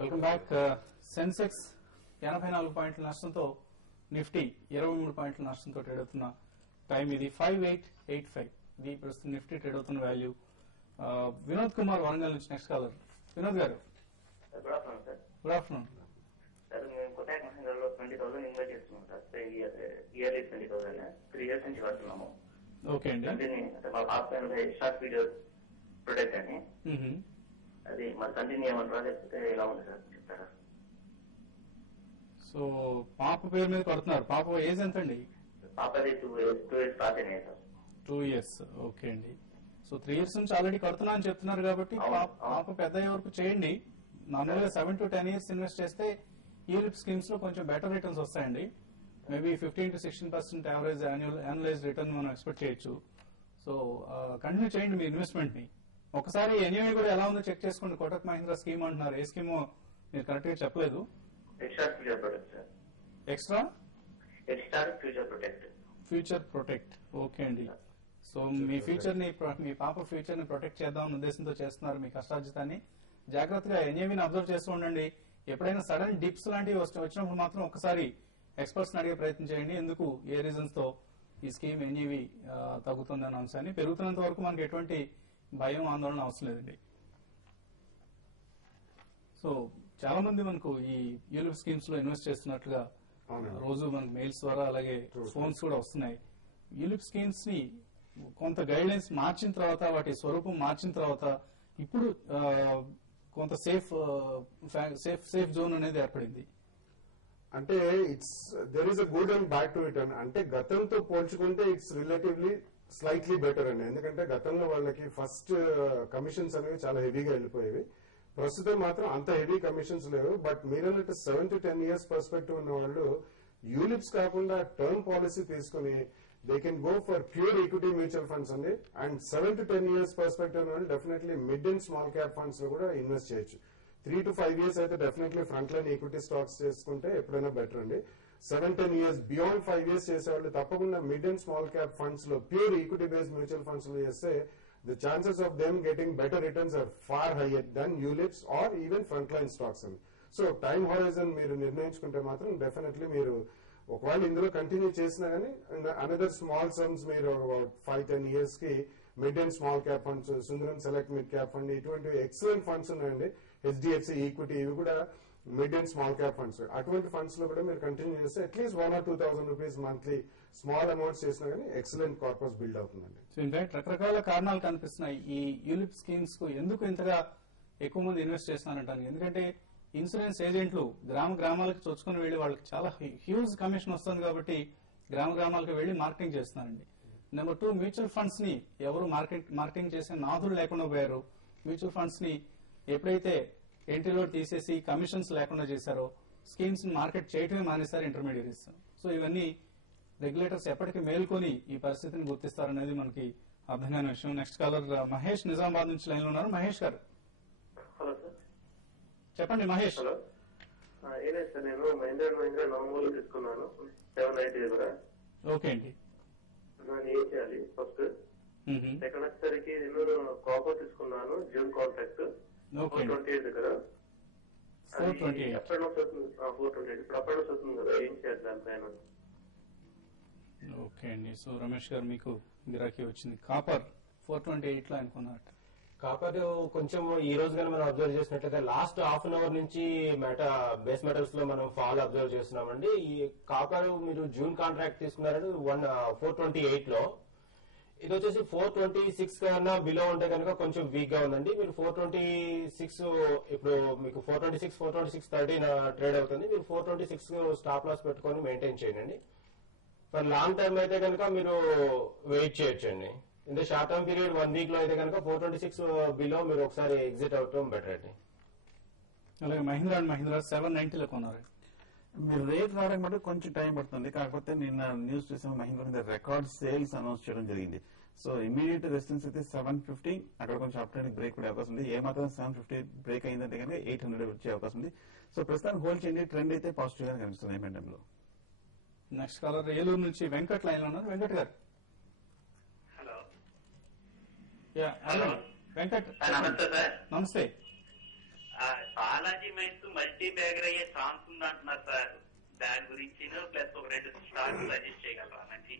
Welcome back. Sensex 84 పాయింట్ల నష్టంతో, Nifty 23 పాయింట్ల నష్టంతో ట్రేడ్ అవుతున్న టైం ఇది. 5885 ఇది ప్రస్తుతం నిఫ్టీ ట్రేడ్ అవుతున్న వాల్యూ. వినోద్ కుమార్ వరంగల్ నుంచి నెక్స్ట్ కాలర్. వినోద్ గారు, good afternoon sir. Good afternoon sir, మేము కొటాక్ మహీంద్రాలో 20,000 ఇన్వెస్ట్ చేస్తున్నాం సార్. ఇయర్లీ 20,000 3 years నుంచి కడుతున్నాము. ఓకే అండి. కంటిన్యూ మా పాప షార్ట్ వీడియో ప్రొడక్ట్ అని అది మరి కంటిన్యూ ఏమంటారా లేకపోతే ఎలా ఉంది సార్ చెప్తారా? సో పాప పేరు మీద కడుతున్నారు. పాప ఏజ్ ఎంత అండి? పాపది 2 years పాస్ అయినాయి సార్. 2 years. ఓకే అండి. సో 3 years నుంచి ఆల్రెడీ కడుతున్నా అని చెప్తున్నారు కాబట్టి పాప పెద్ద అయ్యే వరకు చేయండి. నార్మల్గా 7 to 10 years ఇన్వెస్ట్ చేస్తే యూలిప్ స్కీమ్స్ లో కొంచెం బెటర్ రిటర్న్స్ వస్తాయండి. Maybe 15 to 16% average annualised return మనం ఎక్స్పెక్ట్ చేయొచ్చు. సో కంటిన్యూ చేయండి మీ ఇన్వెస్ట్మెంట్ ని. ఒకసారి ఎన్యూఐ కూడా ఎలా ఉందో చెక్ చేసుకోండి. కోటక్ మహీంద్రా స్కీమ్ అంటున్నారు, ఏ స్కీమో మీరు కరెక్ట్ గా చెప్పలేదు. Extra future protect sir. Extra future protect. Future protect. Okay అండి. సో మీ ఫ్యూచర్ ని, మీ పాప ఫ్యూచర్ ని ప్రొటెక్ట్ చేద్దామన్న ఉద్దేశంతో చేస్తున్నారు మీ కష్టార్జితాన్ని. జాగ్రత్తగా ఎన్ఏవిని అబ్జర్వ్ చేస్తూ ఉండండి. ఎప్పుడైనా సడన్ డిప్స్ లాంటివి వచ్చినప్పుడు మాత్రం ఒకసారి ఎక్స్పర్ట్స్ అడిగే ప్రయత్నం చేయండి. ఎందుకు, ఏ రీజన్స్ తో ఈ స్కీమ్ ఎన్ఏవి తగ్గుతుందన్న అంశాన్ని. పెరుగుతున్నంత వరకు మనకి ఎటువంటి భయం, ఆందోళన అవసరం లేదండి. సో చాలా మంది మనకు ఈ యూలిప్ స్కీమ్స్ లో ఇన్వెస్ట్ చేస్తున్నట్లుగా రోజు మనకు మెయిల్స్ ద్వారా అలాగే ఫోన్స్ కూడా వస్తున్నాయి. యూలిప్ స్కీమ్స్ ని కొంత గైడ్లైన్స్ మార్చిన తర్వాత, వాటి స్వరూపం మార్చిన తర్వాత ఇప్పుడు కొంత సేఫ్ జోన్ అనేది ఏర్పడింది. అంటే there is a good and bad to it. అంటే గతంతో పోల్చుకుంటే ఇట్స్ రిలేటివ్లీ స్లైట్లీ బెటర్ అండి. ఎందుకంటే గతంలో వాళ్ళకి ఫస్ట్ కమిషన్స్ అనేవి చాలా హెవీగా వెళ్ళిపోయేవి. ప్రస్తుతం మాత్రం అంత హెవీ కమిషన్స్ లేవు. బట్ మీరన్నట్టు 7 to 10 years పర్స్పెక్టివ్ ఉన్న వాళ్ళు యూలిప్స్ కాకుండా టర్మ్ పాలసీ తీసుకుని they can go for pure equity mutual funds అండి. అండ్ 7 to 10 years పర్స్పెక్టివ్ ఉన్న వాళ్ళు definitely mid and small cap funds లో కూడా ఇన్వెస్ట్ చేయొచ్చు. 3 to 5 years అయితే definitely front line equity stocks చేసుకుంటే ఎప్పుడైనా బెటర్ అండి. 7-10 years బియాండ్ 5 years చేసేవాళ్ళు తప్పకుండా mid and small cap funds లో, pure equity based mutual funds లో చేస్తే the chances of them getting better returns are far higher than ULIPs or even frontline stocks. So time horizon మీరు నిర్ణయించుకుంటే మాత్రం definitely మీరు ఒకవేళ ఇందులో కంటిన్యూ చేసినా కానీ అనదర్ స్మాల్ సమ్స్ మీరు 5-10 years కి mid and small cap funds, Sundaram select mid cap fund, ఇటువంటి ఎక్సలెంట్ ఫండ్స్ ఉన్నాయండి. హెచ్డిఎఫ్సి ఈక్విటీ, ఇవి కూడా mid and small cap funds. అటువంటి ఫండ్స్ లో కూడా మీరు కంటిన్యూ చేస్తే at least 1,000 or 2,000 rupees monthly small amounts చేసినా కానీ ఎక్సలెంట్ కార్పస్ బిల్డ్ అవుతుందండి. సో ఇన్ఫాక్ట్ రకరకాల కారణాలు కనిపిస్తున్నాయి ఈ యూలిప్ స్కీమ్స్ కు ఎందుకు ఇంతగా ఎక్కువ మంది ఇన్వెస్ట్ చేస్తున్నారంటారు. ఎందుకంటే ఇన్సూరెన్స్ ఏజెంట్లు గ్రామాలకు చొచ్చుకుని వెళ్లి వాళ్ళకి చాలా హ్యూజ్ కమిషన్ వస్తుంది కాబట్టి గ్రామాలకు వెళ్లి మార్కెటింగ్ చేస్తున్నారండి. నెంబర్ 2, మ్యూచువల్ ఫండ్స్ ని ఎవరు మార్కెటింగ్ చేసే నాథులు లేకుండా పోయారు. మ్యూచువల్ ఫండ్స్ ని ఎప్పుడైతే ఎంట్రీలో తీసేసి కమిషన్స్ లేకుండా చేశారో స్కీమ్స్ ని మార్కెట్ చేయటమే మానేశారు ఇంటర్మీడియరీస్. సో ఇవన్నీ రెగ్యులేటర్స్ ఎప్పటికీ మేల్కొని ఈ పరిస్థితిని గుర్తిస్తారనేది మనకి అర్థం కాని విషయం. నెక్స్ట్ కాలర్ మహేష్ నిజామాబాద్ నుంచి లైన్ లో ఉన్నారు. మహేష్ గారు, హలో సార్. చెప్పండి మహేష్. హలో, ఏదే సార్, నేను మహీంద్రా నార్మల్ తీసుకున్నాను 790 కూడా. ఓకే అండి. నేను ఏం చేయాలి? ఫస్ట్ సెకండ్ వచ్చేసరికి నేను కాపర్ తీసుకున్నాను, జూన్ కాంట్రాక్ట్ 428 కదా. 428 428 ఇప్పుడు అప్పుడు వస్తుంది కదా, ఏం చేయాలి దానిపైన? ఓకే అండి. సో రమేష్ గారు, మీకు గిరాకీ వచ్చింది. కాపర్ 428 లో అనుకున్నట్టు. కాపర్ కొంచెం ఈ రోజు కానీ మనం అబ్జర్వ్ చేసినట్లయితే లాస్ట్ హాఫ్ అన్ అవర్ నుంచి బేస్ మెటల్స్ లో మనం ఫాల్ అబ్జర్వ్ చేస్తున్నామండి. ఈ కాపర్ మీరు జూన్ కాంట్రాక్ట్ తీసుకున్నారంటే 428 లో, ఇది వచ్చేసి 426 కన్నా బిలో ఉంటే కనుక కొంచెం వీక్ గా ఉందండి. మీరు 426 ఇప్పుడు మీకు 426-426.30 ట్రేడ్ అవుతుంది. మీరు 426 స్టాప్ లాస్ పెట్టుకొని మెయింటైన్ చేయండి. ఫర్ లాంగ్ టర్మ్ అయితే కనుక మీరు వెయిట్ చేయొచ్చండి. In the short term period 1 week లో అయితే కనుక 426 బిలో మీరు ఒకసారి ఎగ్జిట్ అవటం బెటర్ అండి. అలాగే మహీంద్రా అండ్ మహీంద్రా 790 లో కొన్నారు. మీరు రేట్ రావడానికి మటు కొంచెం టైం పడుతుంది. కాకపోతే నిన్న న్యూస్ చూసాము, మహీంద్రా మీద రికార్డ్ సేల్స్ అనౌన్స్ చేయడం జరిగింది. సో ఇమీడియట్ రెసిస్టెన్స్ అయితే 750, అక్కడ కొంచెం అప్ ట్రెండ్ బ్రేక్ పడే అవకాశం ఉంది. ఏమాత్రం 750 బ్రేక్ అయిందంటే కనుక 800 వచ్చే అవకాశం ఉంది. సో ప్రస్తుతానికి హోల్డ్ చేయండి. ట్రెండ్ అయితే పాజిటివ్ గా కనిపిస్తుంది ఎంఎంఎం లో. నెక్స్ట్ కాలర్ ఏలూరు నుంచి వెంకట్ లైన్ లో ఉన్నారు. వెంకట్ గారు. హలో, వెంకట్ నమస్తే సార్. నమస్తే. బాలాజీ మైన్స్ మల్టీ బ్యాగర్ అయ్యే ఛాన్స్ ఉందంటున్నారు సార్. దాని గురించి ప్లస్ ఒక 2 స్టాక్స్ సజెస్ట్ చేయగలరా మంచి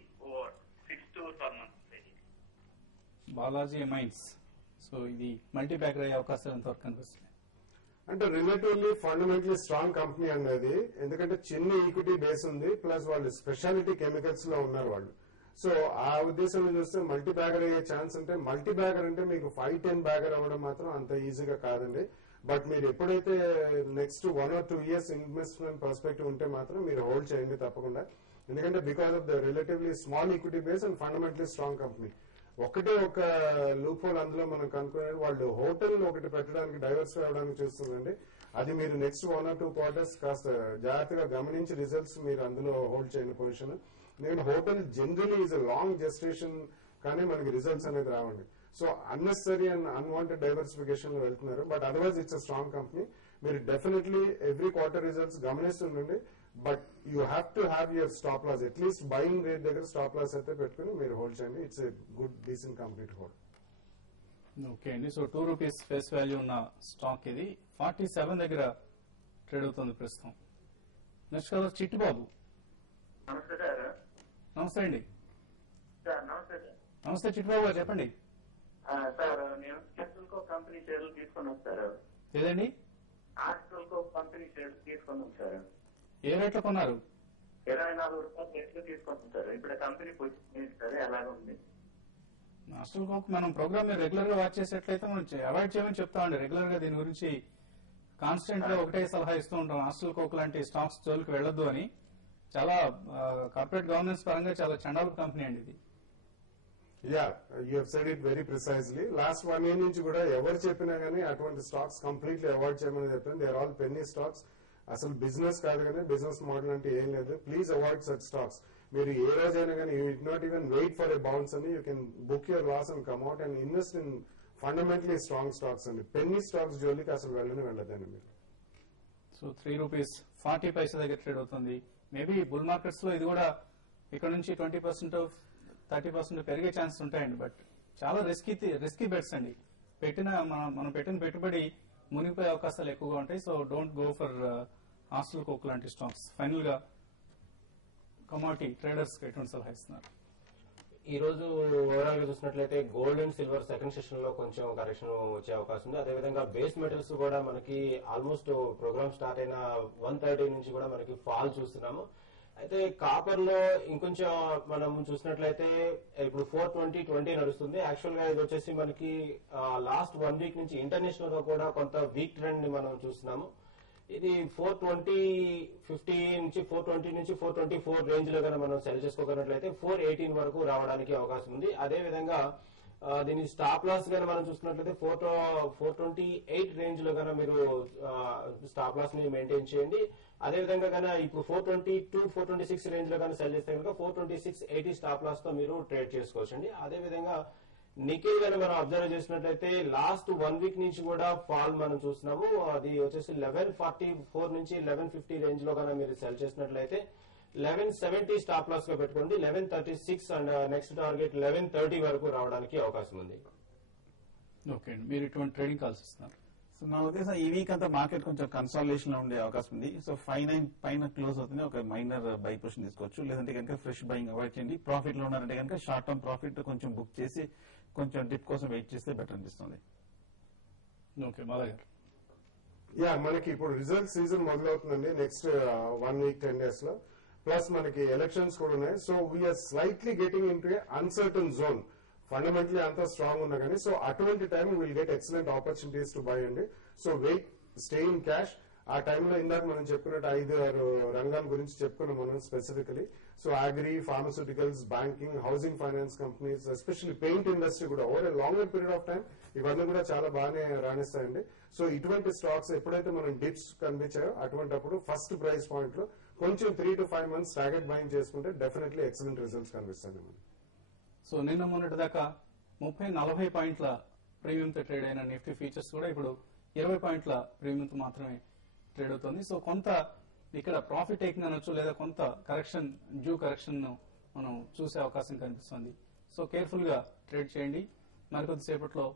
6 to 12 months? Balaji Amines, so ఇది మల్టీ బ్యాగర్ అయ్యే అవకాశాలు ఎంతవరకు కనిపిస్తుంది? అంటే రిలేటివ్లీ ఫండమెంటలీ స్ట్రాంగ్ కంపెనీ అనేది, ఎందుకంటే చిన్న ఈక్విటీ బేస్ ఉంది, ప్లస్ వాళ్ళు స్పెషాలిటీ కెమికల్స్ లో ఉన్నారు వాళ్ళు. సో ఆ ఉద్దేశంలో చూస్తే మల్టీ బ్యాగర్ అయ్యే ఛాన్స్ అంటే, మల్టీ బ్యాగర్ అంటే మీకు 5-10 బ్యాగర్ అవ్వడం మాత్రం అంత ఈజీగా కాదండి. బట్ మీరు ఎప్పుడైతే next 1 or 2 years investment perspective ఉంటే మాత్రం మీరు హోల్డ్ చేయండి తప్పకుండా. ఎందుకంటే because of the relatively small equity base and fundamentally strong company. ఒకటే ఒక లూప్ హోల్ అందులో మనం కనుక్కునే, వాళ్ళు హోటల్ ఒకటి పెట్టడానికి డైవర్సిఫై అవడానికి చూస్తుందండి. అది మీరు నెక్స్ట్ 1 or 2 quarters కాస్త జాగ్రత్తగా గమనించి రిజల్ట్స్ మీరు అందులో హోల్డ్ చేయని పొజిషన్. ఎందుకంటే hotel generally is a long gestation, కానీ మనకి రిజల్ట్స్ అనేది రావండి. So unnecessary and unwanted diversification లో వెళ్తున్నారు. But otherwise it's a strong company. మీరు డెఫినెట్లీ ఎవ్రీ క్వార్టర్ రిజల్ట్స్ గమనిస్తుండండి. But you have to have your stop loss, at least buying rate దగ్గర stop loss అయితే పెట్టుకుని మీరు హోల్డ్ చేయండి. It's a good decent company to hold. Okay అండి. So ₹2 face value ఉన్న stock ఇది 47 దగ్గర ట్రేడ్ అవుతుంది ప్రస్తుతం. Next colour Chittibabu. నమస్తే సార్. నమస్తే అండి. సార్ నమస్తే సార్. నమస్తే చిట్టిబాబు గారు, చెప్పండి. సార్ నేను హాస్టల్కో కంపెనీ షేర్లు తీసుకున్నాను సార్. ఏదండి? హాస్టల్కో కంపెనీ షేర్లు తీసుకున్నాను సార్. ఏ రేట్లో కొన్నారు? 24 రూపాయలు రేట్లు తీసుకున్నాను సార్. ఇప్పుడు కంపెనీ పొజిషన్ సార్ ఎలాగ ఉంది? హాస్టల్ కోక్ మనం ప్రోగ్రామ్ రెగ్యులర్ గా వాచ్ చేసేట్లయితే మనం అవాయిడ్ చేయమని చెప్తామండి. రెగ్యులర్ గా దీని గురించి కాన్స్టెంట్ గా ఒకటే సలహా ఇస్తూ ఉంటాం, హాస్టల్ కోక్ లాంటి స్టాక్స్ జోలికి వెళ్లొద్దు అని. చాలా కార్పొరేట్ గవర్నెన్స్ పరంగా చాలా చండాల కంపెనీ అండి ఇది. Yeah, you have said it very precisely. Last 1 year నుంచి కూడా ఎవరు చెప్పినా గానీ అటువంటి స్టాక్స్ కంప్లీట్లీ అవాయిడ్ చేయమని చెప్తాను. They are all penny stocks. అసలు బిజినెస్ కాదు కానీ బిజినెస్ మోడల్ అంటే ఏం లేదు. Please avoid such stocks. మీరు ఏ రోజైనా కానీ you it not even wait for a bounce అని, you can book your loss and come out and invest in fundamentally strong stocks అండి. పెన్నీ స్టాక్స్ జోలికి అసలు వెళ్ళదండి మీరు. సో ₹3.40 దగ్గర ట్రేడ్ అవుతుంది. మేబీ బుల్ మార్కెట్స్ లో ఇది కూడా ఇక్కడ నుంచి 20% 30% పెరిగే ఛాన్స్ ఉంటాయండి. బట్ చాలా రిస్కీ బెట్స్ అండి. మనం పెట్టిన పెట్టుబడి మునిగిపోయే అవకాశాలు ఎక్కువగా ఉంటాయి. So don't go for hostel coke లాంటి స్టాక్స్. ఫైనల్ గా కమోడిటీ ట్రేడర్స్ కి ఎటువంటి సలహా ఇస్తున్నారు? ఈ రోజు ఓవరాల్ గా చూసినట్లయితే gold and silver second session లో కొంచెం కరెక్షన్ వచ్చే అవకాశం ఉంది. అదేవిధంగా బేస్ మెటల్స్ కూడా మనకి ఆల్మోస్ట్ ప్రోగ్రామ్ స్టార్ట్ అయిన 130 నుంచి కూడా మనకి ఫాల్ చూస్తున్నాము. అయితే కాపర్ లో ఇంకొంచెం మనం చూసినట్లయితే ఇప్పుడు 420 నడుస్తుంది. యాక్చువల్ గా ఇది వచ్చేసి మనకి లాస్ట్ 1 week నుంచి ఇంటర్నేషనల్ గా కూడా కొంత వీక్ ట్రెండ్ ని మనం చూస్తున్నాము. ఇది 420.50 నుంచి 420 నుంచి 424 రేంజ్ లో కనుక మనం సెల్ చేసుకోగలిగినట్లయితే 418 వరకు రావడానికి అవకాశం ఉంది. అదేవిధంగా దీని స్టాప్ లాస్ గానీ మనం చూసుకున్నట్లయితే 428 రేంజ్ లో కనుక మీరు స్టాప్ లాస్ ని మెయింటైన్ చేయండి. అదేవిధంగా కనుక ఇప్పుడు 422, 426 రేంజ్ లో కనుక సెల్ చేస్తే కనుక 426.80 స్టాప్ లాస్ తో మీరు ట్రేడ్ చేసుకోవచ్చండి. అదేవిధంగా నికెల్ గానీ మనం అబ్జర్వ్ చేసినట్లయితే లాస్ట్ 1 week నుంచి కూడా ఫాల్ మనం చూస్తున్నాము. అది వచ్చేసి 1144 నుంచి 1150 రేంజ్ లో కనుక మీరు సెల్ చేసినట్లయితే 1170 స్టాప్ లాస్ గా పెట్టుకోండి. 1136 అండ్ నెక్స్ట్ టార్గెట్ 1130 వరకు రావడానికి అవకాశం ఉంది. ఓకే అండి, మీరు ఇటువంటి ట్రేడింగ్ కాల్స్ ఇస్తున్నారు. సో నా ఉద్దేశం ఈ వీక్ అంతా మార్కెట్ కొంచెం కన్సాలిడేషన్ లో ఉండే అవకాశం ఉంది. సో 59 పైన క్లోజ్ అవుతుంది. ఒక మైనర్ బై పొజిషన్ తీసుకోవచ్చు. లేదంటే కనుక ఫ్రెష్ బయింగ్ అవాయిడ్ చేయండి. ప్రాఫిట్ లో ఉన్నారంటే కనుక షార్ట్ టర్మ్ ప్రాఫిట్ కొంచెం బుక్ చేసి కొంచెం డిప్ కోసం వెయిట్ చేస్తే బెటర్ అనిపిస్తుంది. ఓకే మాధవ్ గారు. యా, మనకి ఇప్పుడు రిజల్ట్ సీజన్ మొదలవుతుందండి నెక్స్ట్ 1 week 10 days లో. ప్లస్ మనకి ఎలక్షన్స్ కూడా ఉన్నాయి. So we're slightly getting into a uncertain zone. Fundamentally అంతా స్ట్రాంగ్ ఉన్నా కానీ, సో అటువంటి time will get excellent opportunities to buy అండి. So wait, stay in cash. ఆ టైంలో ఇందాక మనం చెప్పినట్టు 5-6 రంగాల గురించి చెప్పుకున్నాం మనం specifically. So agri, pharmaceuticals, banking, housing finance companies, especially paint industry కూడా over a longer period of time ఇవన్నీ కూడా చాలా బాగానే రాణిస్తాయండి. సో ఇటువంటి స్టాక్స్ ఎప్పుడైతే మనం డిప్స్ కనిపించాయో అటువంటిప్పుడు ఫస్ట్ ప్రైస్ పాయింట్ లో కొంచెం 3 to 5 months టార్గెట్ బయింగ్ చేసుకుంటే డెఫినెట్లీ ఎక్సలెంట్ రిజల్ట్స్ కనిపిస్తాయి మనకి. సో నిన్న మొన్నటి దాకా 30-40 పాయింట్ల ప్రీమియంతో ట్రేడ్ అయిన నిఫ్టీ ఫీచర్స్ కూడా ఇప్పుడు 20 పాయింట్ల ప్రీమియంతో మాత్రమే ట్రేడ్ అవుతుంది. సో కొంత ఇక్కడ ప్రాఫిట్ టేకింగ్ అనొచ్చు, లేదా కొంత కరెక్షన్, డ్యూ కరెక్షన్ మనం చూసే అవకాశం కనిపిస్తుంది. సో కేర్ఫుల్ గా ట్రేడ్ చేయండి. మరికొద్దిసేపట్లో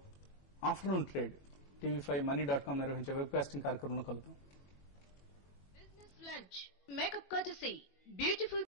ఆఫ్టర్నూన్ ట్రేడ్ tv5money.com నిర్వహించే వెబ్కాస్టింగ్ కార్యక్రమంలో కలుద్దాం. Business lunch. Makeup courtesy. Beautiful